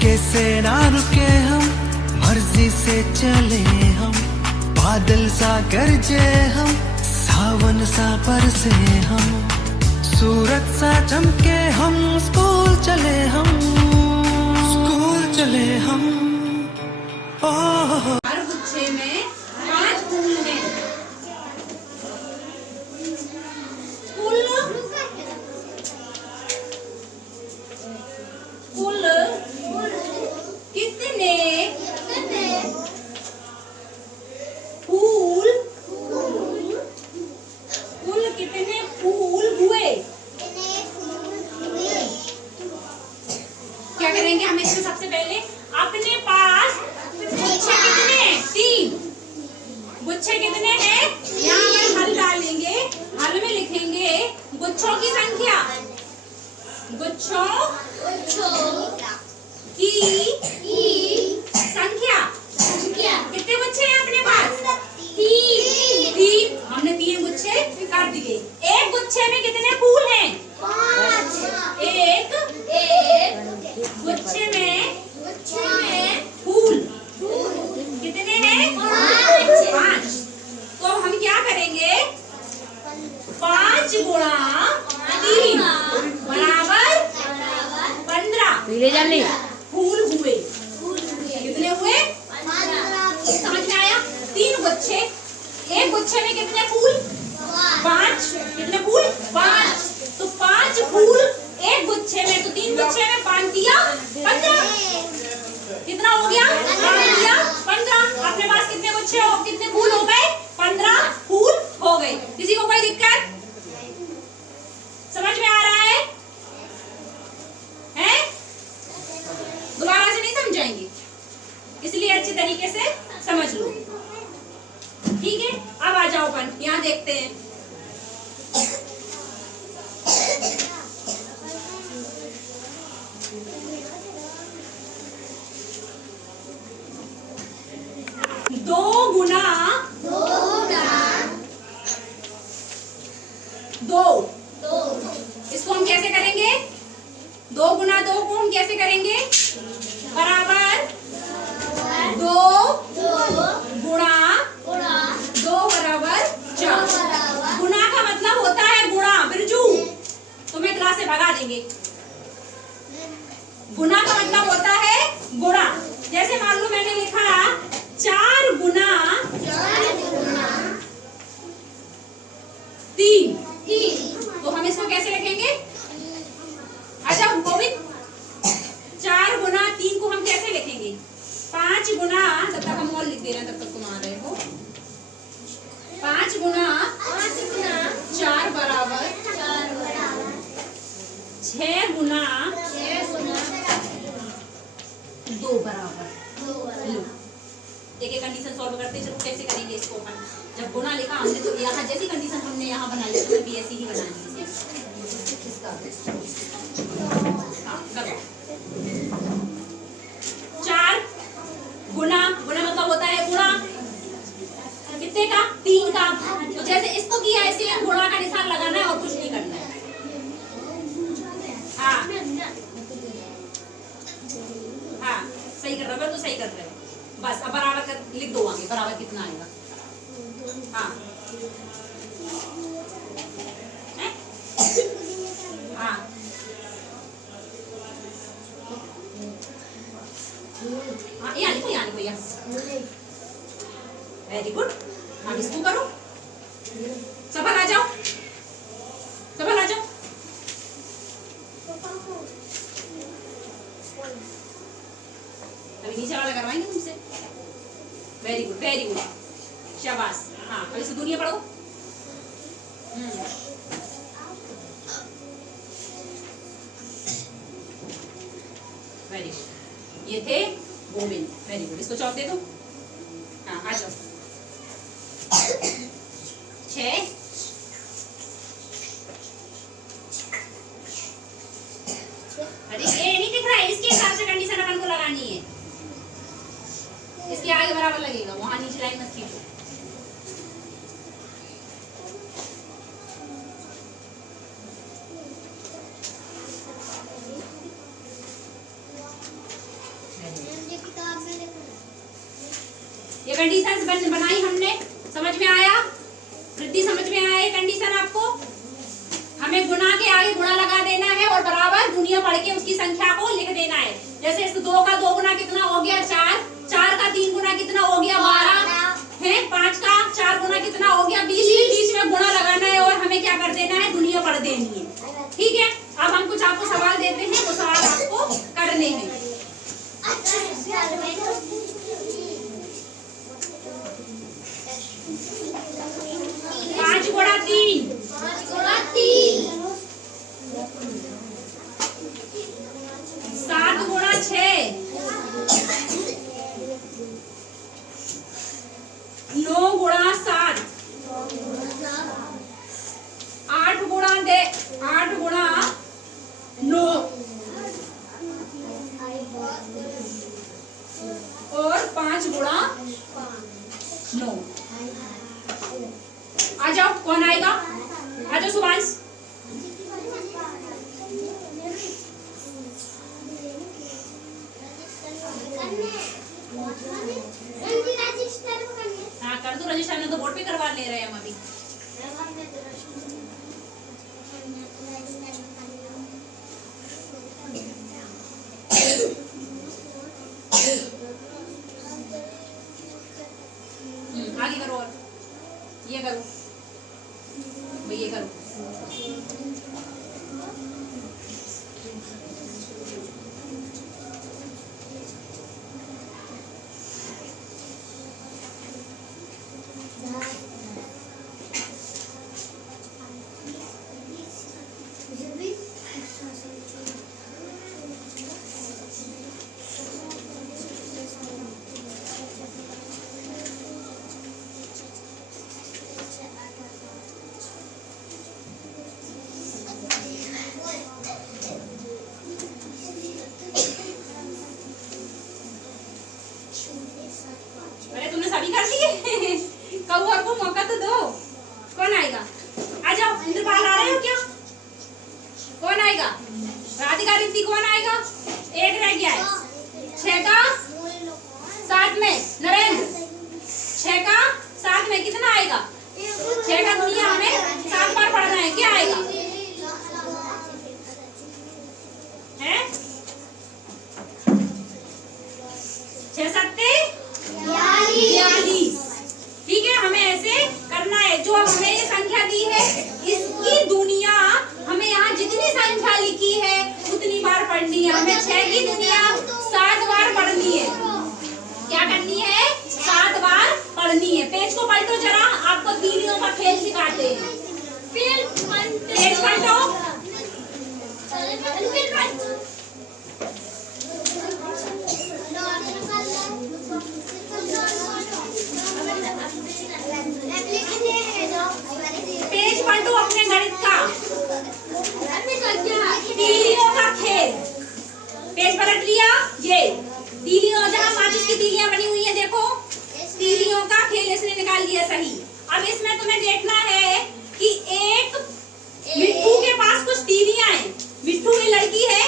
झुके से ना रुके हम, मर्जी से चले हम, बादल सा गरजे हम, सावन सा बरसे हम, सूरज सा चमके हम, स्कूल चले हम, स्कूल चले हम। हर गुच्छे में 5 फूल हैं। फूल कितने फूल कितने फूल हुए? क्या करेंगे हम इसमें? सबसे पहले अपने पास गुच्छे कितने? 3 गुच्छे कितने हैं? यहाँ पर हल डालेंगे, हल में लिखेंगे गुच्छों की संख्या, गुच्छों की संख्या। कितने गुच्छे हैं अपने पास? 3। हमने 3 गुच्छे कर दिए। एक गुच्छे में कितने फूल हैं? 5। एक गुच्छे में फूल कितने हैं? 5। तो हम क्या करेंगे? 5 गुणा 3 बराबर 15 फूल हुए। कितने हुए? 15। समझ में आया? 3 गुच्छे, एक गुच्छे में कितने फूल? 5। कितने फूल? 5। तो 5 फूल एक गुच्छे में, तो 3 गुच्छे में 5 दिया 15। कितना हो गया? 5 दिया 15। अपने पास कितने गुच्छे हो, कितने फूल हो गए? 15 फूल हो गए। किसी को कोई दिक्कत? समझ में आ रहा है? हैं? दोबारा से नहीं समझाएंगे, इसलिए अच्छे तरीके से समझ लो। ठीक है, अब आ जाओ अपन यहाँ देखते हैं। दो गुना 2। इसको हम कैसे करेंगे? 2 गुना 2 को हम कैसे करेंगे? बराबर 2 गुणा 2 बराबर 4। गुणा का मतलब होता है गुणा। बिरजू तुम्हें क्लास से भगा देंगे। गुणा का मतलब होता है गुणा। जैसे मान लो मैंने लिखा 4 गुना 3, तो हम इसको कैसे लिखेंगे? अच्छा गोविंद, 4 गुना 3 को हम कैसे लिखेंगे? 5 गुना, तब तक हम और लिख दे रहे हैं, तब तक तुम आ रहे हो। 5 गुना 4 बराबर 6 गुना 2 बराबर। लो, एक कंडीशन सॉल्व करते चलो। कैसे करेंगे इसको अपन? जब गुना लिखा हमने तो यहाँ जैसी कंडीशन हमने यहाँ बनाई तो भी ऐसी ही बनानी है। हाँ, 4 गुना मतलब होता है गुणा कितने का? 3 का। तो जैसे इसको किया ऐसे गुणा का निशान लगाना है और कुछ नहीं करना है। हाँ हाँ, सही कर रहे हो, तो सही कर रहे हो। बस अब बराबर कर लिख दो आगे, बराबर कितना आएगा? हाँ हाँ हाँ, यहाँ लिखो भैया। Very good. अब इसको करो। सफल आ जाओ, सफल आ जाओ। अभी नीचे वाला करवाएंगे तुमसे। वेरी गुड, वेरी गुड, शाबाश। हाँ, अब इसे दुनिया पढ़ो। Very good. ये थे गोविंद। Very good. इसको चौक दे दो। हाँ, आ जाओ। 6 अरे ये नहीं दिख रहा है, इसके हिसाब से कंडीशन अपन को लगानी है। इसके आगे बराबर लगेगा, वहां नीचे लाइन मत खींचो। ये कंडीशन बनाई हमने, समझ में आया? वृद्धि समझ में आया ये कंडीशन आपको? हमें गुणा के आगे गुणा लगा देना है और बराबर गुणिया पढ़ के उसकी संख्या को लिख देना है। जैसे इस 2 का 2 गुना कितना हो गया 4, 4 का 3 गुना कितना हो गया 12 है, 5 का 4 गुना कितना हो गया 20, बीच में गुणा लगाना है और हमें क्या कर देना है, दुनिया पढ़ देनी है। ठीक है, अब हम कुछ आपको सवाल देते हैं, वो सवाल आपको करने हैं। 5 गुणा 3, 7 गुणा 6, 9 गुणा 7, 8 गुणा 9 और 5 गुणा 9। आ जाओ, कौन आएगा? आ जाओ सुभाष। हाँ कर दो रजिस्टर, ने तो बोर्ड पे करवा ले रहे हैं हम अभी। आगे करो, और ये करो भाई, ये करो। सभी कर लिए कौआ को मौका तो दो। कौन आएगा? आ जाओ, इंद्रपाल आ रहे हो क्या? कौन आएगा? राधिका, रिद्धि, कौन आएगा? एक रह गया है। 6 का 7 में नरेंद्र, 6 का 7 में कितना आएगा? 6 का दुनिया हमें 7 बार पढ़ना है, क्या आएगा? है 6 सत्ते 42। ठीक है, हमें ऐसे करना है। जो हमें ये संख्या दी है इसकी दुनिया हमें यहाँ जितनी संख्या लिखी है उतनी बार पढ़नी है। हमें 6 की दुनिया 7 बार पढ़नी है। क्या करनी है? 7 बार पढ़नी है। पेज को पलटो जरा, आपको तीलियों का खेल सिखाते हैं। पेज पलटो। पेज पलटो अपने गणित का। तीलियों का खेल, पेज पलट लिया। ये तीलियों, जहाँ माचिस की तीलियां बनी हुई है देखो, तीलियों का खेल इसने निकाल दिया सही। अब इसमें तुम्हें देखना है कि एक मिट्ठू के पास कुछ तीलियां हैं। मिट्ठू ये लड़की है,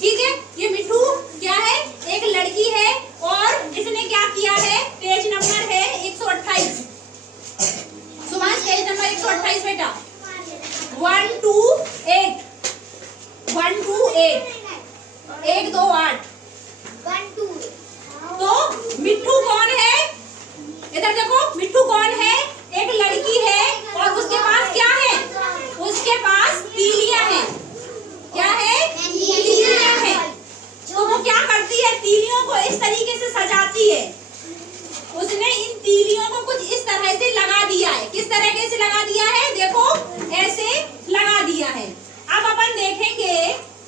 ठीक है, ये मिट्ठू क्या है? एक लड़की है। और इसने क्या किया है? पेज नंबर है 128। सुभाष, पेज नंबर 128 बेटा। 1 2 8 1 2 8 1 2 8 1 2। तो मिट्ठू कौन है? इधर देखो, मिट्ठू कौन है? एक लड़की है और उसके पास क्या है? उसके पास तीलियां हैं। क्या है? तीलियां हैं। तो वो क्या करती है? तीलियों को इस तरीके से सजाती है। उसने इन तीलियों को कुछ इस तरह से लगा दिया है। किस तरीके से लगा दिया है? देखो, ऐसे लगा दिया है। अब अपन देखेंगे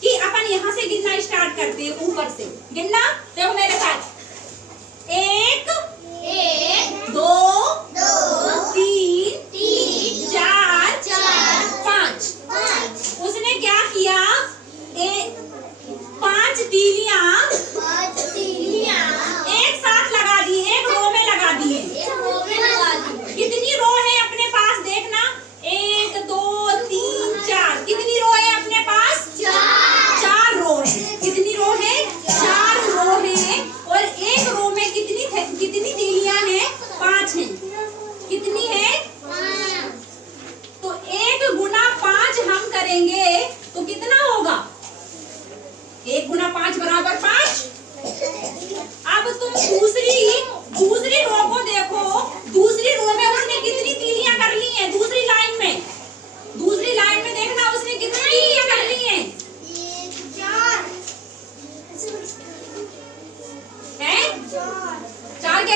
कि अपन यहाँ से गिनना स्टार्ट करते हैं, ऊपर से गिनना। देखो मेरे साथ, 1 2 3 4 5। उसने क्या किया? 5 तीलियां एक साथ लगा दी, एक रो में लगा दिए। कितनी रो है अपने पास? देखना, 1 2 3 4। कितनी रो है अपने पास? 4 रो है। कितनी रो है? 4 रो है।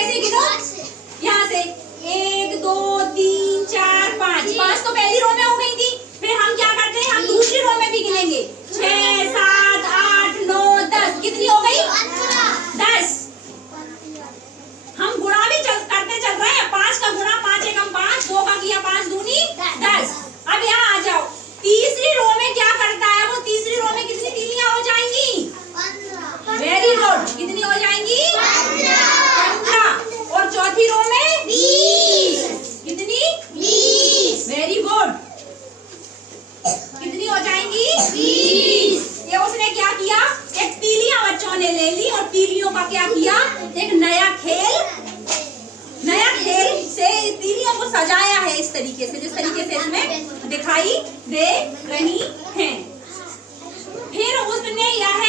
कैसे गिनो? यहाँ से 1 2 3 4 5, 5 तो पहली रो में हो गई थी। फिर हम क्या करते हैं, हम दूसरी रो में भी गिनेंगे। 6 7 8 9 10, कितनी हो गई? 10। हम गुणा भी करते चल रहे हैं। 5 का गुणा 5 एकम 5, 2 का किया 5 दूनी 10। अब यहाँ आ जाओ, तीसरी रो में क्या करता है वो? तीसरी रो में कितनी तीलियां हो जाएंगी? 15। वेरी गुड, कितनी हो जाएंगी? 15। और चौथी रो में 20। कितनी? 20। वेरी गुड, कितनी हो जाएंगी? 20। ये उसने क्या किया, एक तीलियां बच्चों ने ले ली और तीलियों का क्या किया, एक नया खेल से तीलियों को सजाया है इस तरीके से, जिस तरीके से इसमें दिखाई दे रही हैं। फिर उसने यह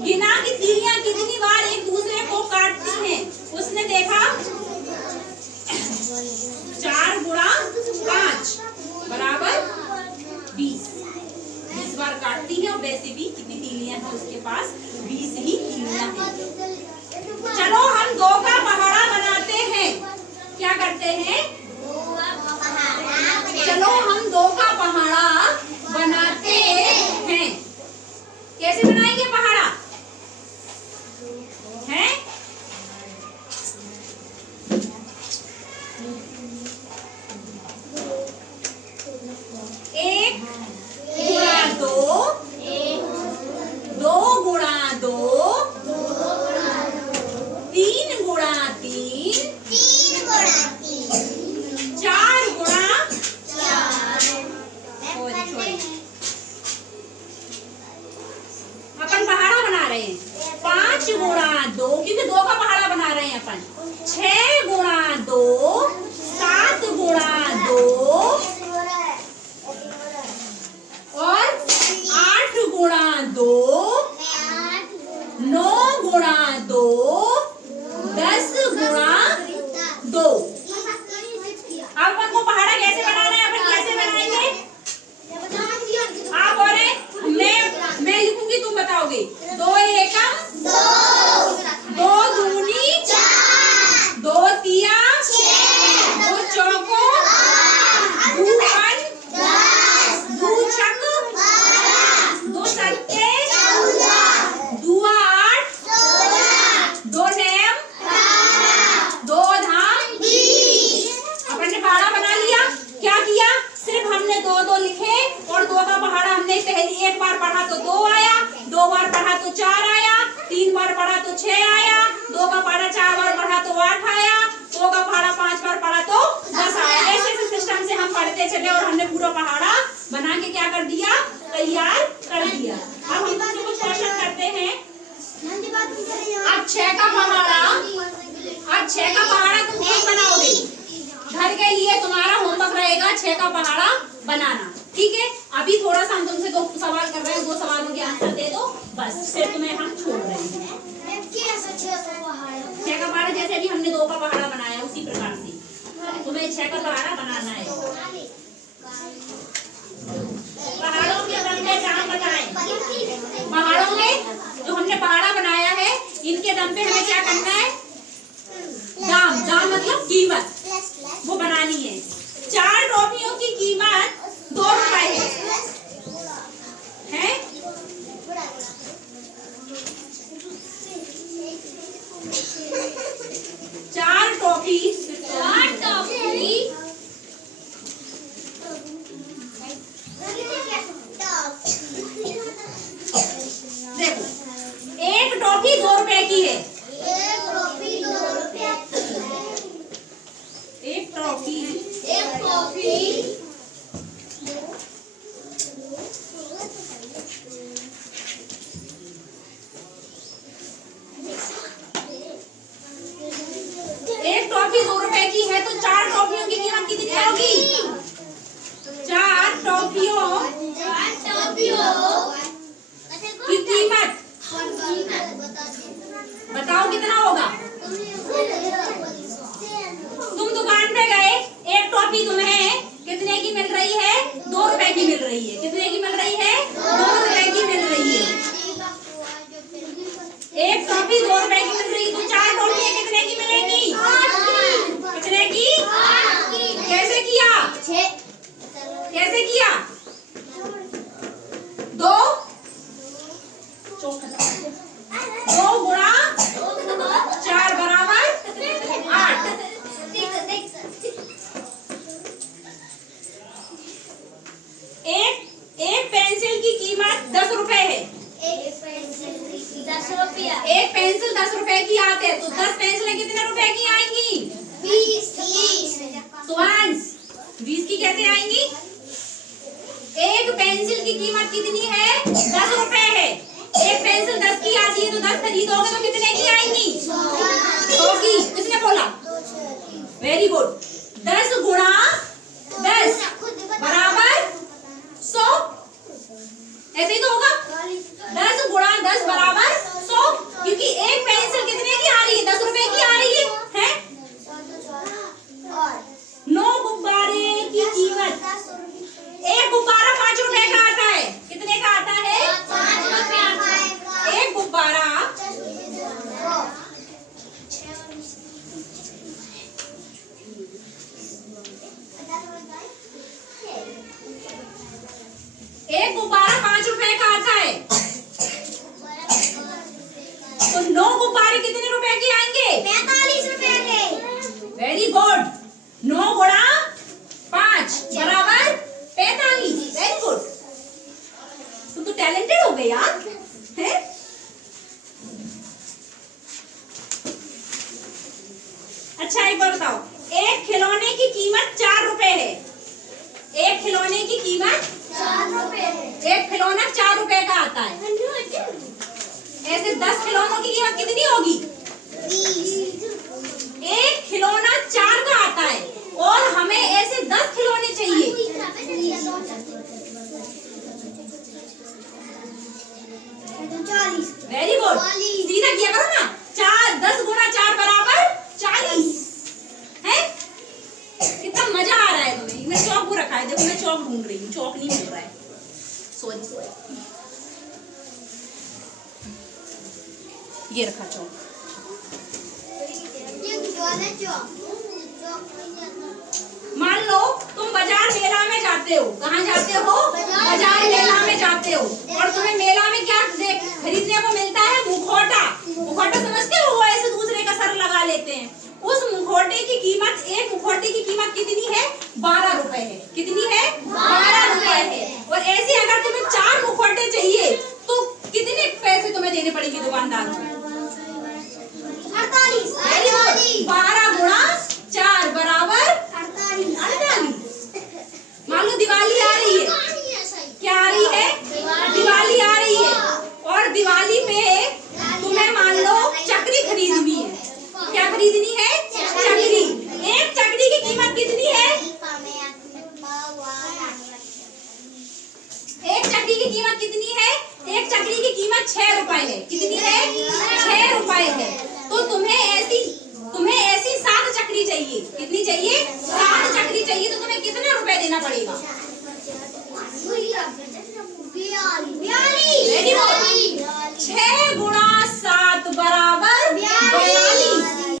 गिना कि तीलियां कितनी बार एक दूसरे को काटती हैं। उसने देखा 4 गुणा 5 बराबर 20 बार काटती है। और वैसे भी कितनी तीलियां हैं उसके पास? 20 ही तीलियां हैं। चलो हम 2 का पहाड़ा बनाते हैं। क्या करते हैं? चलो हम 2 का पहाड़ा बनाते हैं। कैसे बनाएंगे पहाड़ा? हैं? 1 गुणा 2, 2 गुणा 2, 3 गुणा 3, 4 गुणा 4। अपन पहाड़ा बना रहे हैं। 5 गुणा 2, क्योंकि 2 का पहाड़ा बना रहे हैं अपन। 6 गुणा 2, 7 गुणा 2 और 8 गुणा 2, 9 गुणा 2, 10 गुणा 2। अब अपन को पहाड़ा कैसे बनाना है? अपन कैसे बनाएंगे? आप बोले मैं लिखूंगी, तुम बताओगे। 2 एकम 2 दूनी 2 तिया 2 चौको 2 पन 2 छक 2 सत्ते 2 8 2 नेम 2 धाम 20। अपन ने पहाड़ा बना लिया। क्या किया? सिर्फ हमने 2 लिखे और 2 का पहाड़ा हमने पहली एक बार पढ़ा तो 2 आया, 2 बार पढ़ा तो 4 आया, 3 बार पढ़ा तो 6 आया, 2 का पहाड़ा 4 बार पढ़ा तो 8 आया, 2 का पहाड़ा 5 बार पढ़ा तो 10 आया। ऐसे सिस्टम से हम पढ़ते चले और हमने पूरा पहाड़ा बना के क्या कर दिया? तैयार कर दिया। अब हम तुमसे कुछ क्वेश्चन करते हैं। अब 6 का पहाड़ा तुम एक बनाओगे। घर के लिए तुम्हारा होमवर्क रहेगा 6 का पहाड़ा बनाना, ठीक है? अभी थोड़ा सा हम तुमसे 2 सवाल कर रहे हैं, 2 सवालों के आंसर दे दो बस, फिर तुम्हें हम छोड़ रहे हैं। 6 का पहाड़ा जैसे अभी हमने 2 का पहाड़ा बनाया उसी प्रकार से तुम्हें 6 का पहाड़ा बनाना है। पहाड़ों के दम पे नाम बताएं। पहाड़ों में जो हमने पहाड़ा बनाया है, इनके दम पे हमें क्या करना है? दाम मतलब कीमत वो बनानी है। 4 टॉफियों की कीमत 2 रुपए है। 4 टॉफी देखो, 1 टॉफी 2 रुपए की है। 1 टॉफी एक टॉफी 2 रुपए की है तो 4 टॉफियों की कीमत कितनी होगी? 4 टॉफियों की कीमत बताओ कितना होगा? तुम दुकान पे गए, एक टॉफी तुम्हें कितने की मिल रही है? 2 रुपए की मिल रही है। कितने की मिल रही है? 2 रुपए की मिल रही है। एक टॉफी 2 रुपए की मिल रही, तो 4 टॉफियां कितने की मिलेगी? कितने की? कैसे किया? कैसे किया? 2 गुणा 4 बराबर 8। एक पेंसिल की कीमत 10 रुपए है। एक पेंसिल 10 रुपया। एक पेंसिल 10 रुपए की आते हैं, तो 10 पेंसिलें कितने रुपए की आएंगी? 20। तो अंश 20 की कैसे आएंगी? एक पेंसिल की कीमत कितनी है? 10 रुपए है। एक पेंसिल 10 की आती है, तो 10 खरीदोगे तो कितने की आएंगी? 100 की। किसने बोला? Very good. 10 गुणा 10 बराबर 100। ऐसे ही तो होगा। 10 गुणा 10 बराबर 100, क्योंकि एक पेंसिल कितने की आ रही है? 10 रुपए की आ रही है? 9 गुब्बारे की कीमत, एक गुब्बारा 5 रुपए का आता है। कितने का आता है? 5 रुपया। एक गुब्बारा एक गुब्बारा 5 रुपए का आता है, तो 9 गुब्बारे कितने रुपए के आएंगे? 45 रुपए के। Very good. 9 गुणा 5 बराबर 45। Very good. तुम तो टैलेंटेड हो गए यार, हैं? अच्छा एक बार बताओ, एक खिलौने की कीमत 4 रुपए है। एक खिलौने की कीमत 4 रुपए। एक खिलौना 4 रुपए का आता है। ऐसे 10 खिलौनों की कीमत कितनी होगी? 20। एक खिलौना 4 का आता है, और हमें ऐसे 10 खिलौने चाहिए। Very good. सीधा किया करो ना। 10 गुणा 4 बराबर 40 है। कितना मजा आ रहा है तुम्हें। मैं चौक रखा है, देखो मैं चौक ढूंढ रही हूँ, चौक नहीं मिल रहा है। सॉरी ये रखा चौक। मान लो तुम बाजार मेला में जाते हो। कहाँ जाते हो? बाजार मेला में जाते हो, और तुम्हें मेला में क्या खरीदने को मिलता है? मुखौटा। मुखौटा समझते हो? वो ऐसे दूसरे का सर लगा लेते हैं। उस मुखौटे की कीमत, एक मुखौटे की कीमत कितनी है? 12 रुपए है। कितनी है? 12 रुपए है। और ऐसे अगर तुम्हें 4 मुखौटे चाहिए, तो कितने पैसे तुम्हें देने पड़ेंगे दुकानदार को? 48। 12 गुणा 4 बराबर 48। मान लो दिवाली आ रही है। क्या आ रही है? दिवाली आ रही है, और दिवाली पे तुम्हें मान लो चक्री खरीदनी है। क्या खरीदनी है? चक्री। एक चक्री की कीमत कितनी है? एक चक्री की कीमत कितनी है? एक चक्री की कीमत 6 रुपए है। कितनी है? 6 रुपए है। तो तुम्हें ऐसी 7 चक्री चाहिए। कितनी चाहिए? 7 चक्री चाहिए, तो तुम्हें कितना रुपए देना पड़ेगा?